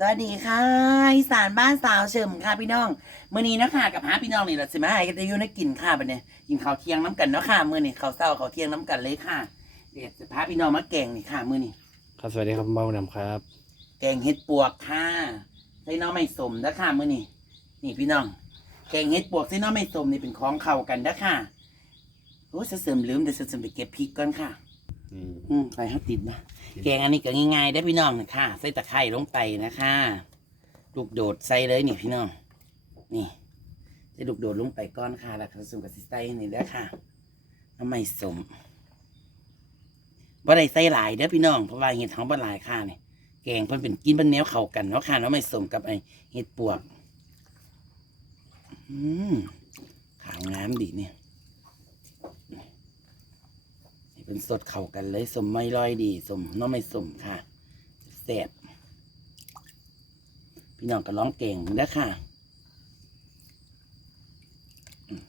สวัสดีค่ะอีสานบ้านสาวเฉิมค่ะพี่น้องมื้อนี้เนาะคะกับหาพี่น้องนี่แหละสิมาให้กันอยู่ในกินข้าวบัดเนี่ยกินข้าวเที่ยงน้ำกันเนาะค่ะมื้อนี้ข้าวเช้าข้าวเที่ยงน้ำกันเลยค่ะเดี๋ยวจะพาพี่น้องมาแกงนี่ค่ะมื้อนี้ครับสวัสดีครับเบ้าดำครับ แกงเห็ดปวกค่ะใส่หน้องไม่สมนะค่ะมื้อนี้นี่พี่น้อง แกงเห็ดปวกใส่หน้องไม่สมนี่เป็นของเข้ากันนะค่ะโอ้ยเสริมลืมเดี๋ยวเสริมไปเก็บพริกก่อนค่ะ นี่ อืมไปฮัตติดนะแกงอันนี้ก็ง่ายๆได้อพี่น้องนะค่ะ ใส่ตะไคร้ลงไปนะคะลูกโดดใส่เลยนี่พี่น้อง นี่ใส่ลูกโดดลงไปก้อนค่ะแล้วก็สมกับสิใส่นี่เด้อค่ะน้ำไม่สมบ่ได้ใส่หลายเด้อพี่น้องเพราะว่าเห็ดท้องบ่หลายค่ะนี่แกงเพิ่นเป็นกินเป็นแนวเข้ากันเนาะค่ะน้ำไม่สมกับไอเห็ดปวก อืมขาวงามดีเนี่ย นี่ เป็นสดเข้ากันเลยสมไม่ลอยดีสมน้องไม่สมค่ะแซ่บพี่น้องก็ร้องเก่งนะค่ะอืม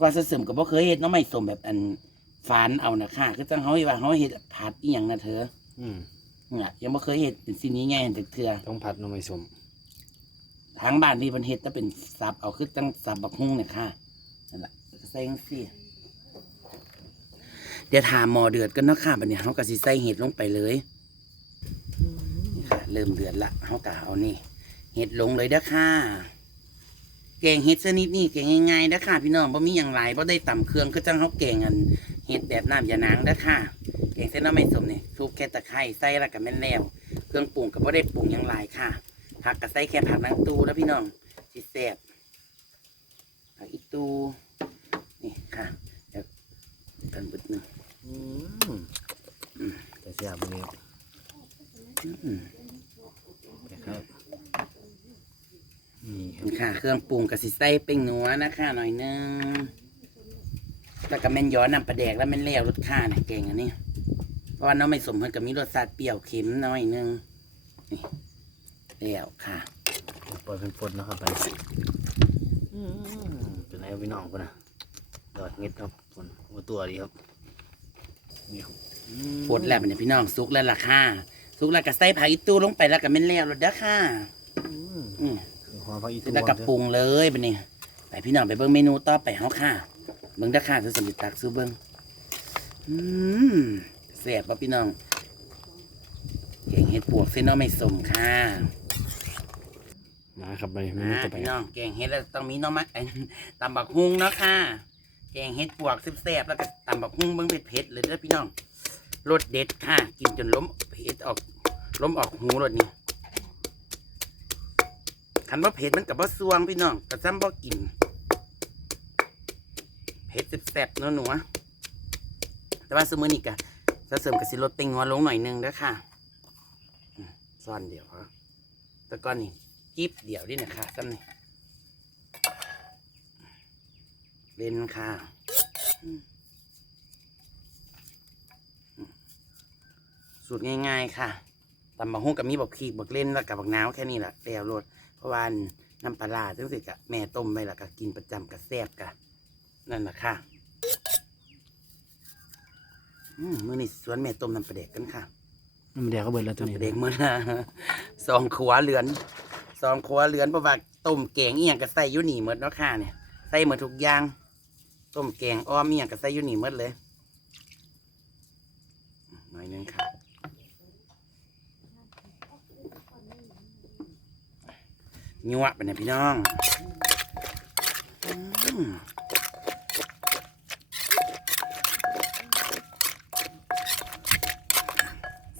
ว่าเสริมก็บ่เคยเห็ดน้องไม่สมแบบอันฟานเอานะค่ะคือจังเขาว่าเขาเห็ดผัดอีหยังนะเธอ อืมเนี่ยยังบ่เคยเห็ดเป็นสิ่งนี้ไงเห็นแต่เถื่อต้องผัดหน้ำไม่สมทางบ้านที่เพิ่นเฮ็ดจะเป็นสับเอาคือจังสับบักฮุ้งเนี่ยค่ะนั่นแหละใส่จังซี่ เดี๋ยวถามหมอเดือดกันเนาะค่ะบัดนี้เฮาก็สิใส่เห็ดลงไปเลยนี่ค่ะ เริ่มเดือดละเฮาก็เอานี่ เห็ดลงเลยเด้อค่ะ แกงเห็ดชนิดนี้แกงง่ายๆเด้อค่ะ พี่น้องบ่มีหยังหลายบ่ได้ต่ำเครื่องคือจังเฮาแกงอันเห็ดแบบน้ำยานางเด้อค่ะ แกงเส้นน้ำไม่สมนี่ทุบแค่ตะไคร้ใส่ล้วก็แม่นแล้ว เครื่องปรุงก็บ่ได้ปรุงหยังหลายค่ะ ผักก็ใส่แค่ผักนางตูแล้วพี่น้องสิแซ่บผักอีตูนี่ค่ะเดี๋ยวกันบึดหนึ่ง อืม แต่เสียบนี้อืมนะครับนี่ครับนี่ค่ะ เครื่องปรุงก็สิใส่เป็นนัวนะคะหน่อยหนึงแล้วก็แม่นย้อนนำปลาแดกแล้วแม่นแล้วรสข้าเนี่ยเก่งอันนี้เพราะว่าน้องไม่สมเพิ่นก็มีรสชาติเปรี้ยวเค็มหน่อยหนึงนี่แล้วค่ะปล่อยเป็นฝนนะครับไปอืมเป็นไรครับพี่น้องคนนะดอดเง็ดครับฝนหัวตัวดีครับนี่ครับ อืมปดแล้วเนี่ยพี่น้องสุกแล้วล่ะค่ะสุกแล้วก็ใส่ผักอีตูลงไปแล้วก็แม่นแล้วรสเด้อค่ะอืมอืมคือความพักอีเสร็จแล้วกับปรุงเลยบัดนี้ไปพี่น้องไปเบิ่งเมนูต่อไปเฮาค่ะเบิ่งเด้อค่ะจะสมจิตตักซื้อเบิ่งอืมแซ่บป่ะพี่น้องแกงเห็ดปวกเส้นน้อไม่สมค่ะนะครับไปเมนูอ่าต่อไปพี่น้องแกงเห็ดแล้วต้องมีหน้อไม้ไอ้ตำบักฮุ้งเนาะค่ะแกงเห็ดปวกแซ่บๆแล้วก็ตำบักฮุ้งเบิ่งเผ็ดๆเลยเด้อพี่น้อง รสเด็ดค่ะ กินจนล้มเผ็ดออกล้มออกหูรสนี้คันว่าเผ็ดมันกับว่าซวงพี่น้องกับซ้ำบ่กินเผ็ดแซ่บๆเนาะหนูอะแต่ว่าสมือนี่กะจะเสริมกับสิลดเป็นงัวลงหน่อยนึงเด้อค่ะซ่อนเดี๋ยวครับแต่ก่อนนี่จิ๊บเดี๋ยวนี่นะคะซ้ำนี่เล่นค่ะอืมอืม สูตรง่ายๆค่ะตำบักหุ่งกับมีบักขีกบักเล่นแล้วกับบักน้าวแค่นี้แหละเดียวโรดเพราะว่าน้ำปลาร้าจังสิกะแม่ต้มไปแล้วก็กินประจำกับแซ่บกะนั่นแหละค่ะอืมมื่อนี้สวนแม่ต้มน้ำปลาเด็กกันค่ะน้ำแดงก็เบิดแล้วตัวน้ำนี้ปลาเด็กมื่อละสองขวาเหลือนสองขวาเหลือนเพราะว่าต้มแกงอีหยังก็ใส่อยูนี่หมดเนาะค่ะเนี่ยใส่หมดทุกอย่างต้มแกงอ้อมอีหยังก็ใส่อยูนี่หมดเลยหน่อยนึงค่ะ ยัวไปเนี่ยพี่น้อง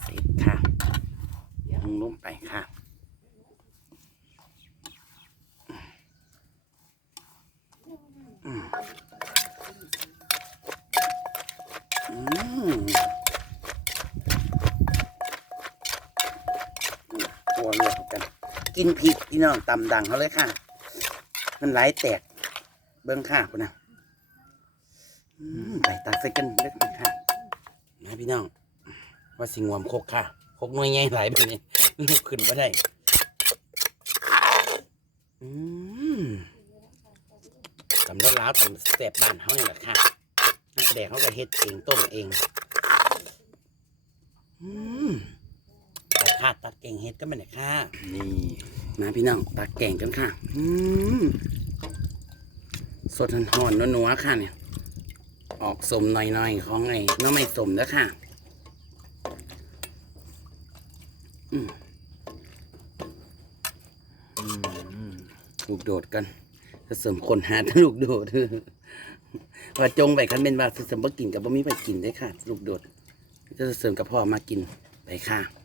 เสร็จค่ะยังลงไปค่ะ อืมอืมตัวเลือก กินพริกพี่น้องตำดังเขาเลยค่ะ มันไหลแตก เบิ้งค่ะคุณนะอืมไปตักใส่กันเล็กน้อยค่ะนะพี่น้องว่าสิงวมโคกค่ะโคกน้อยใหญ่หลายแบบนี้ลูกขึ้นมาได้อืมกำลังล้าวทำแสบบ้านเขาเนี่ยแหละค่ะนักแสดงเขาก็เฮ็ดเองต้มเอง อืม ค่ะ ตักแกงเฮ็ดก็ไม่ได้ค่ะ นี่มาพี่น้องตักแกงกันค่ะ อืมสดหอนๆนัวๆค่ะเนี่ย ออกสมหน่อยๆของไอ้น้องไม่สมแล้วค่ะ อืมลูกโดดกันผสมคนหาแต่ลูกโดดว่าจงไปคันเป็นว่าผสมบ่กินกับบ่มีไปกินได้ค่ะ ลูกโดดจะเสริมกับพ่อมากินไปค่ะ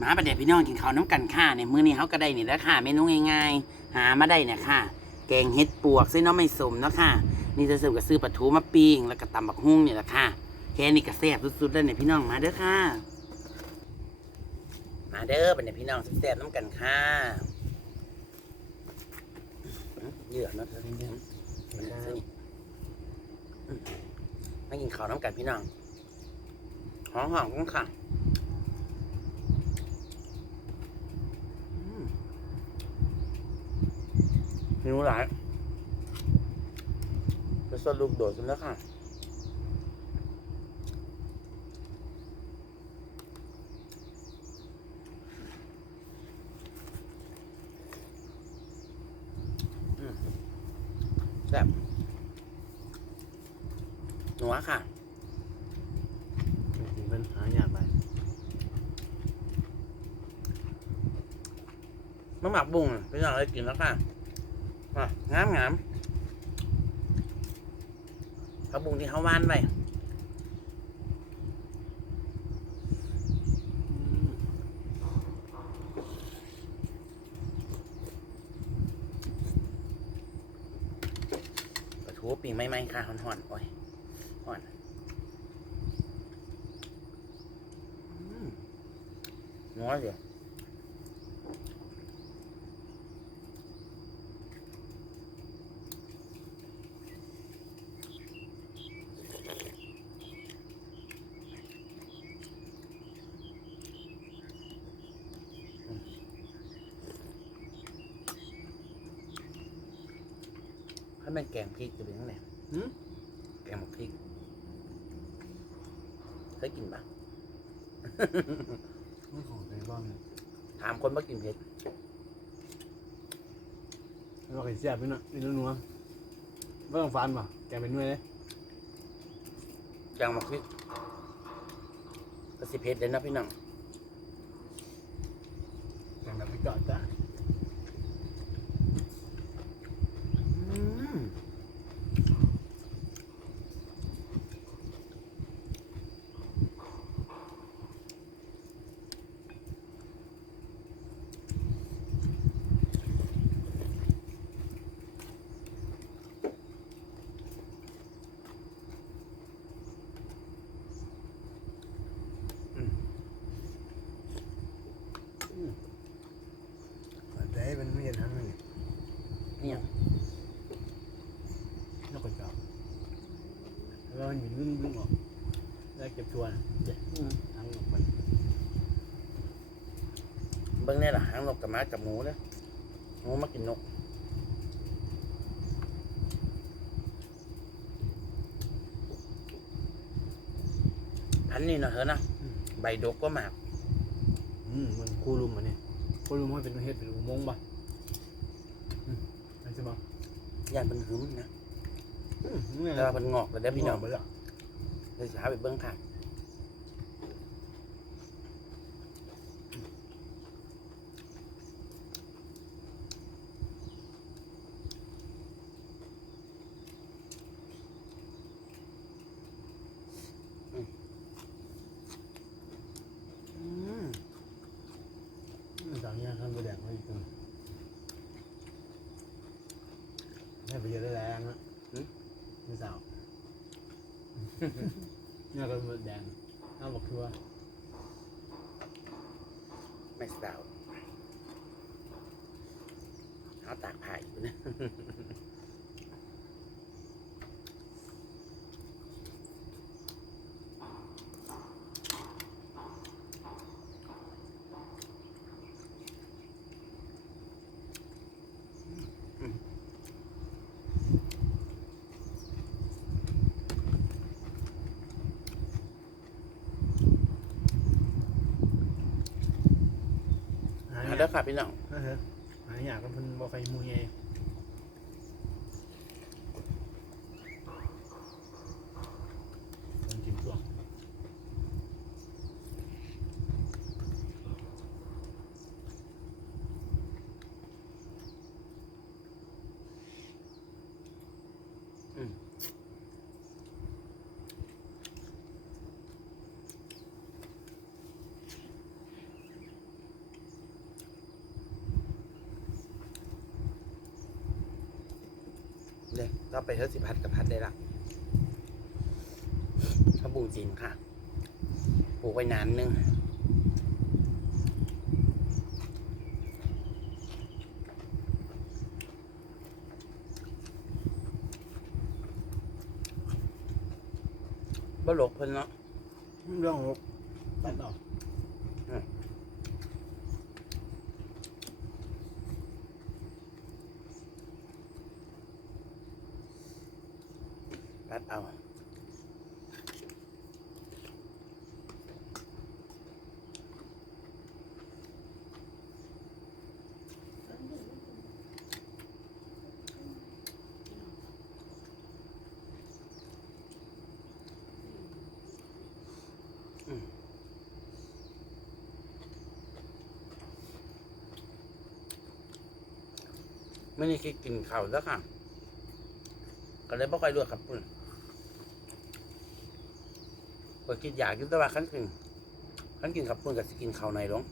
มาประเดี๋ยวพี่น้องกินข้าวน้ำกันค่ะเนี่ยมื้อนี้เขาก็ได้นี่แล้วค่ะเมนูง่ายๆ หามาได้เนี่ยค่ะ แกงเห็ดปวกเส้นน้องไม่สมเนาะค่ะ นี่จะเสริมกับซื้อปลาทูมาปิ้งแล้วก็ตำบักฮุ่งเนี่ยแหละค่ะแค่นี้ก็แซ่บสุดๆแล้วเนี่ยพี่น้องมาเด้อค่ะ มาเด้อประเดี๋ยวพี่น้องแซ่บน้ำกันค่ะเหยื่อเนาะเธอเนี่ยมากินข้าวน้ำกันพี่น้องหอมหอมกันค่ะ หิวหลายไปสดลูกโดดกันแล้วค่ะอืมแซ่บหนัวค่ะจริงๆเป็นหายากไปมะหมักบุ้งเป็นอย่างไรกินแล้วค่ะ มางามงามผักบุ้งที่เขาว่านไปปลาทูปีไม่ไหมค่ะห่อนๆโอ้ยห่อนอืมนัวเสียถ้าเป็นแกงพริกจะเป็นยังไงหืมแกงหมกพริกเคยกินปะมันของใครบ้างเนี่ยถามคนมากินเผ็ดไม่ว่าใครแซ่บไปเนาะนี่นัวๆไม่ต้องฟันป่ะแกเป็นหน่วยเลยแกงหมกพริกก็สิเผ็ดเลยนะพี่น้อง แกงแบบไปเกาะจ้ะ อืมอืม แต่ให้มันไม่ เห็นทั้งนี้เนี่ยนอกกระจอกแล้วมันอยู่ลึ่งลึ่งออกแล้วเก็บตัวนะเดี๋ยวอืมทั้งออกไปเบิ้งเนี่ยล่ะหางนกกับม้ากับหมูเด้อหมูมากินนกพันนี่เนาะเถอะนะใบดกก็มาก อืมมันคู่รุมอะเนี่ยคู่รุมมันเป็นเห็ดเป็นอุโมงค์ป่ะอืมใช่ป่ะ ย่านเป็นหึมนะอืมนี่แต่ว่าเป็นงอกเลยเด้อพี่น้องไปแล้วเลยสิหาไปเบิ้งค่ะ ตากผ่าอยู่นะแล้วค่ะพี่น้อง บ่ใครมูใหญ่ต้องกินตัว เลย ก็ไปเทอสิพัดกับพัดได้ละถ้าปลูกจริงค่ะ ปลูกไว้นานนึงบ่หลกเพิ่นเนาะเรื่องหกตัดออก ตัดเอา ไม่ได้คิดกินข้าวแล้วค่ะ ก็เลยบ่ค่อยรวดกับปุ่นก็คิดอยากกินแต่ว่าขั้นกินขั้นกินกับปุ่นกับสกินข้าวในหลง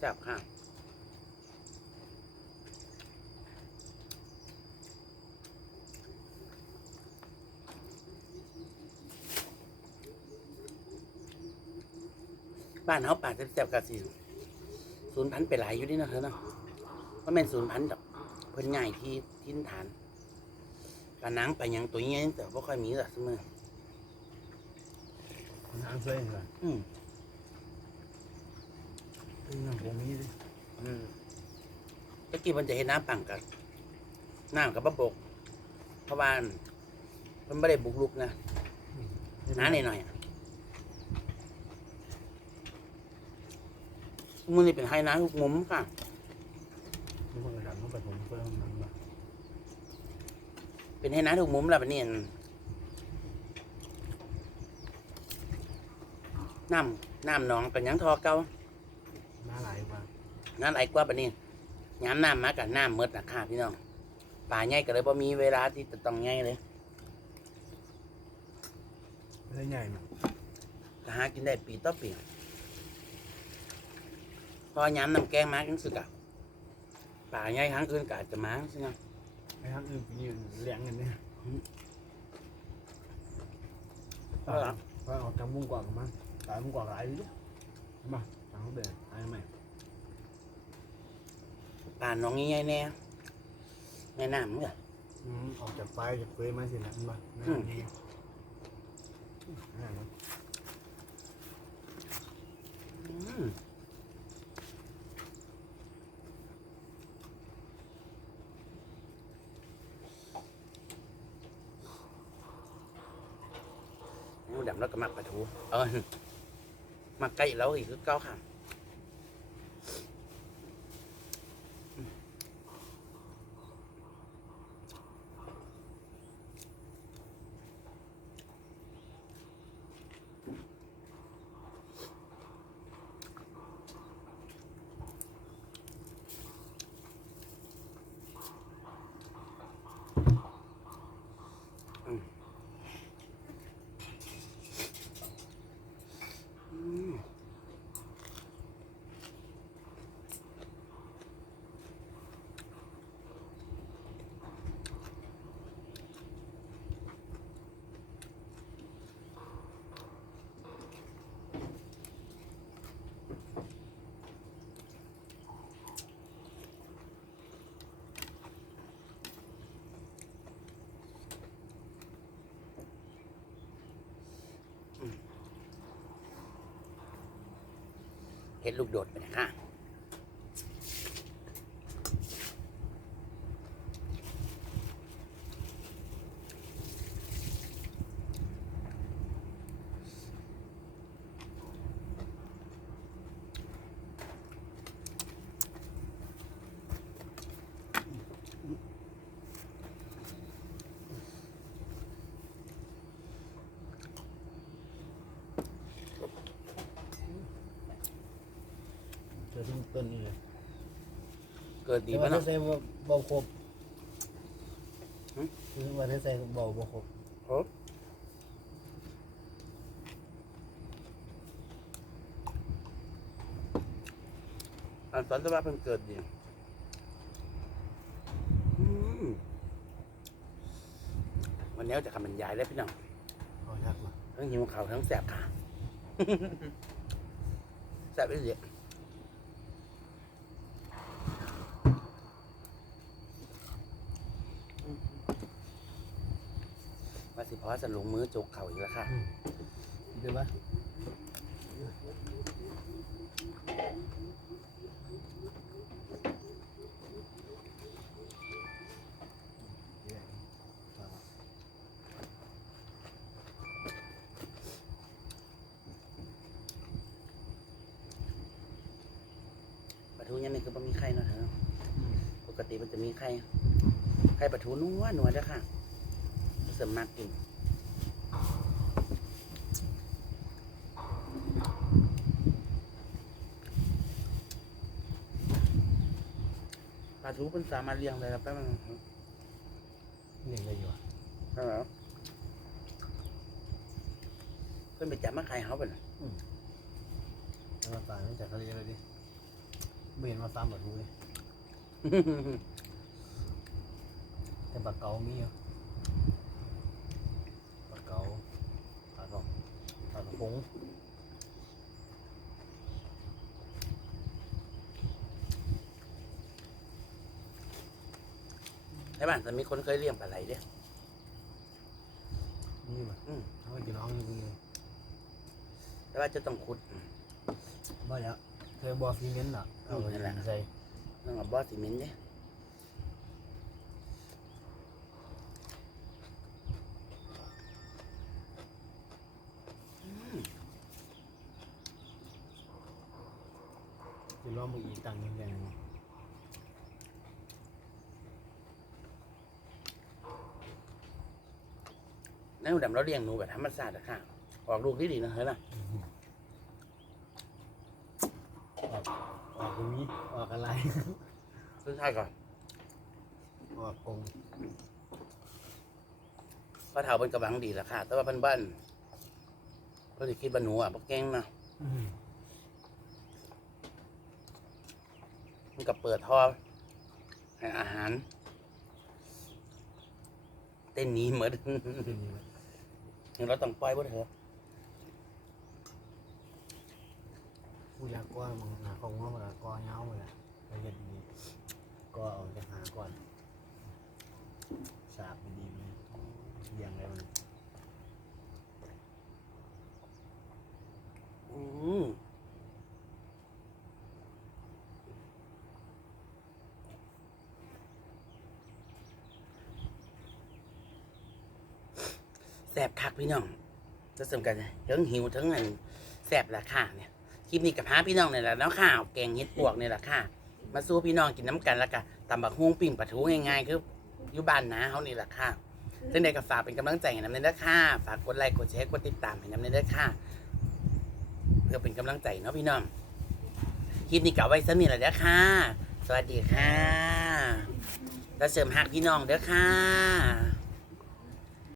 แซ่บค่ะบ้านเขาป่าแซ่บๆกับสิศูนย์พันธุ์ไปหลายอยู่นี่เนาะเธอเนาะว่าแม่นศูนย์พันธุ์ดอกเพิ่นง่ายที่ทิ้นฐานปลาหนังปลาหยังตัวใหญ่แต่บ่ค่อยมีหรอกเสมอ น้ำเคยเห็นป่ะอืมเป็ น้ำผมมีดิอืมตะกี้มันจะเห็นน้ำปั่งกันน้ำกับบะบกเพราะว่ามันไม่ได้บุกลุกนะน้าหน่อยๆอะมันนี่เป็นไฮน้ำทุกมุมค่ะมีคนกระดับมันไปผมเพิ่มน้ำมาเป็นไฮน้ำทุกมุมแล้วบัดนี้น้ำน้ำหนองเป็นยังทอเก่า หน้าไหลกว่า น้ำไหลกว่าบัดนี้ยามน้ำมากับน้ำเมดนะค่ะพี่น้องป่าใหญ่ก็เลยพอมีเวลาที่จะต้องใหญ่เลยไม่ได้ใหญ่มากก็หากินได้ปีต่อปีพอย้ำน้ำแกงมาจังสึกอะป่าใหญ่ครั้งอื่นก็อาจจะมาใช่ไหมไอ้ทางอื่นเป็นยืนเลี้ยงกันเนี่ยเอาล่ะเพราะเอาจังมุ่งกว่ากันมั้งตายมุ่งกว่าหลายดิมาทางเขาเดินตายไหม ป่าหน้องใหญ่ๆแน่แม่น้ำเนี่ยอืมออกจากไฟจากเฟยมาสินะมาอืมนี่อ่าเนอะอืมหมูดำแล้วก็มักปลาทูเออมักไก่แล้วอีกคือเก้าค่ะ เห็ดลูกโดดไปนะคะ เจอที่ต้นนี่เลย เกิดดีแต่ปะว่าถ้าเนาะใส่เบาครบหึคือว่าถ้าใส่เบาบ่ครบครับอันตอนที่ว่าเพิ่งเกิดดีอืมวันนี้จะคำบรรยายแล้วพี่น้องเอายากมาทั้งหิวเขาวทั้งแสบขาแสบไปเรื่อย สิพอจะลงมือจกเข่าอีกแล้วค่ะเดี๋ยวปะเดี๋ยวปลาทูยังนี่ก็ไม่มีไข่เนาะเธอปกติมันจะมีไข่ไข่ปลาทูนัวนัวเด้อค่ะเสริมมากกินปลาทูเป็นสามารถเลี้ยงเลยนะแป๊บนึงนี่อะไรอยู่อะใช่ไหมเพิ่นไปจับมาขายเขาเป็นแล้วมาตายตั้งแต่ทะเลเลยดิไม่เห็นมาฟาร์มแบบรู้เลยแต่ปลาเก๋ามีเหรอปลาเก๋าปลาหลอก ปลากระพงใช่ป่ะแต่มีคนเคยเลี้ยงปลาไหลเด้อนี่ป่ะอืมเอาไปกินน้องอยู่นี่แต่ว่าจะต้องขุดบ่แล้วเคยบอกซีเมนต์อะเอาไปนั่นแหละ ใส่ต้องเอาบอสซีเมนต์เนี่ย จะ ล้อมมืออีตังยังไงในหนูดำเราเลี้ยงหนูแบบธรรมชาติอะค่ะ ออกลูกที่ดีนะเฮ้ยล่ะออกออกตรงนี้ออกอะไรซื้อใช่ก่อนออกกงพระเถาเป็นกำลังดีละค่ะ แต่ว่าเพันบ้านเพิ่นสิคิดว่าหนูอะบ่เก่งนะ มันก็เปิดท่อให้อาหาร เต้นหนี้เหมือนเป็นยังไงเราต้องปล่อยบ่เถอะผู้ยากก้อนมึงหาของว่ามันก้อนเงาเลยไปเห็นดีก็เอาจะหาก่อนสาบไปดีมันเลี้ยงอะไรมัน อืม แสบคักพี่น้อง จะสมกันทั้งหิวทั้งเงินแสบราคาเนี่ยคลิปนี้กับพาพี่น้องเนี่ยแหละแล้วข้าวแกงเห็ดปวกเนี่ยแหละค่ะ มาสู้พี่น้องกินน้ำกันแล้วกันตำบักฮวงปิ้งปลาทูง่ายๆคืออยู่บ้านนาเขานี่แหละค่ะซึ่งในกับฝากเป็นกำลังใจให้น้ำเนยเด้ค่ะ ฝากกดไลค์กดแชร์กดติดตามให้น้ำเนยเด้ค่ะ เพื่อเป็นกำลังใจเนาะพี่น้องคลิปนี้กะไว้สนิทแล้วเด้อค่ะ สวัสดีค่ะ แล้วเสริมหักพี่น้องเด้อค่ะ